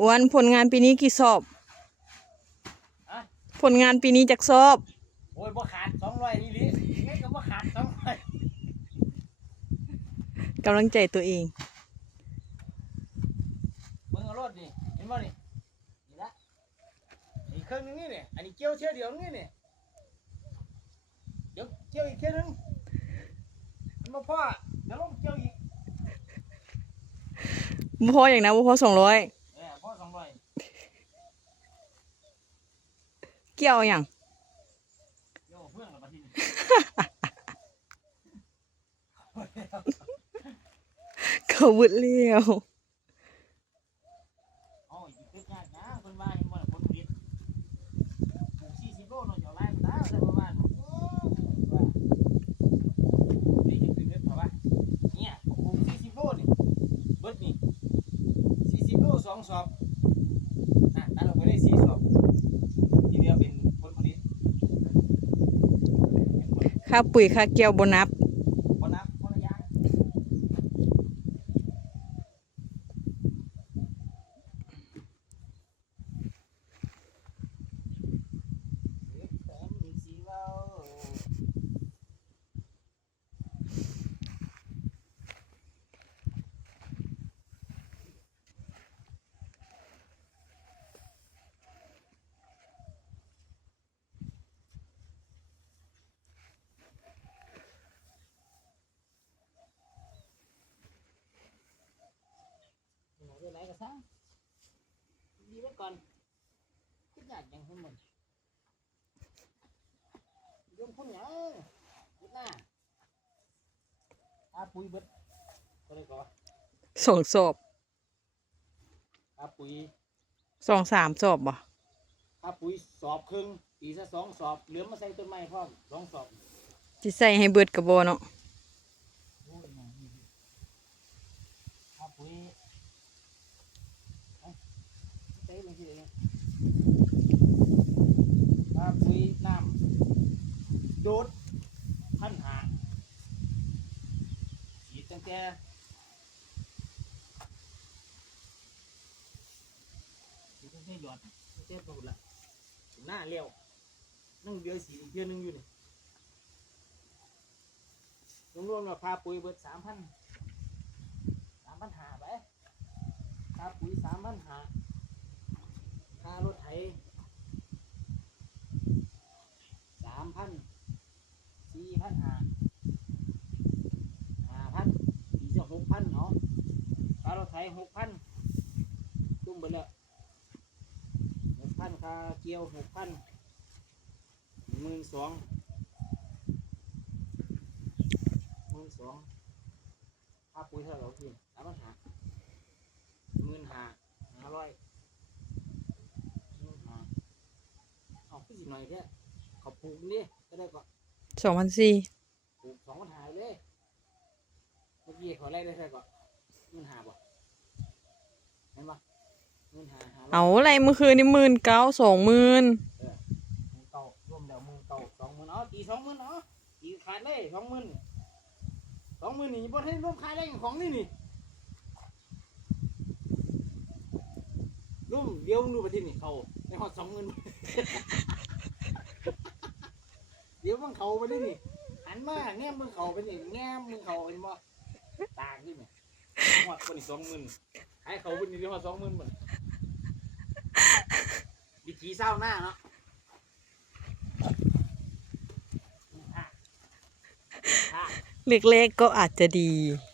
อ้วนผลงานปีนี้กี่สอบ อะผลงานปีนี้จักสอบ โอ้ยบ่ขาดสองร้อยนี่ลิยังไงก็บ่ขาดสองร้อยกำลังใจตัวเอง เบิ่งเอารถนี่เห็นบ่นี่นี่ละอีกเครื่องนึงนี่เนี่ยอันนี้เกี่ยวเชือกเดียวนี่เนี่ยเดี๋ยวเกี่ยวอีกเชือกนึงมันบ่พอเดี๋ยวลงเกี่ยวอีก บ่พออย่างนะบ่พอสองร้อย เออพอสองร้อย เกี่ยวอย่างเกี่ยวเพื่อนกับมาที่นี่เขาวุดเลี้ยวอ๋ออีกตึกงานนะเพิ่นวาเห็นบ่ล่ะผลผลิตปลูก40โลเนาะเจ้าไร่มันตาได้ประมาณโอ้ว่านี่ยังตึกเม็ดเปล่าวะเนี่ยปลูก40โลนี่เบิดนี่40โลสองสอบอะตัดออกไปได้4สอบที่เหลือเป็นผลผลิต ค่าปุ๋ยค่าเกี่ยวโบนับบ่ระยะเอ๊ะแต้มอีกสิเว้า ไหนไปไหนก็ ซะดีไว้ก่อนคิดอยากยังขึ้นมันยมคนหยังคิดหน้าอาปุ๋ยเบิดก็เลยก็สองสอบอาปุ๋ยสองสามสอบบ่อาปุ๋ยสอบครึ่งปีซะสองสอบเหลือมาใส่ต้นไม้พร้อมสองสอบสิใส่ให้เบิดกระบ่เนาะโอ้ยหยังนี่อาปุ๋ยเอ้า ใส่ลงที่ไหนอาปุ๋ยน้ำโดดพันหาฉีดตั้งแต่อยู่ตรงนี้หยอดเจ็บหมดละหน้าเลี้ยวนั่งเดือยสีอีกเดือนนึงอยู่นี่รวมๆว่าพาปุ๋ยเบิดสามพันสามพันหาไปพาปุ๋ยสามพันหาารถไถสามพันสี่พันหาห้าพันสี่จะหกพันเนาะค่ารถไถหกพันจุ่มไปแล้วหกพันค่าเกี่ยวหกพันหมื่นสองหมื่นสองค่าปุ๋ยเท่าไหร่พี่สามพันหาหมื่นห้าห้าร้อยหมื่นห้าเอาขึ้นสิหน่อยแค่เขาปลูกนี่ก็ได้ก็สองพันสี่ปลูกสองพันหาเลยเมื่อกี้เขาไล่ได้เท่าไหร่ก็หมื่นห้าบ่เห็นปะหมื่นห้าห้าร้อยเอาอะไรเมื่อคืนนี่หมื่นเก้าสองหมื่นมือเก่ารวมเดี๋ยวมือเก่าสองหมื่นอ๋อตีสองหมื่นอ๋อตีขาดเลยสองหมื่นสองหมื่นนี่บนให้รวมขายได้ของนี่นี่รวมเดียวมึงดูไปที่นี่เขาในหอดสองหมื่น เดี๋ยวมึงเขาไปได้นี่หันมาแง้มมึงเขาไปนี่แง้มมึงเขาเห็นบ่ตากนี่นี่หอดคนอีกสองหมื่นขายเขาเป็นนี่หอดสองหมื่นหมดวิธีเศร้าหน้าเนาะเล็กๆก็อาจจะดีเ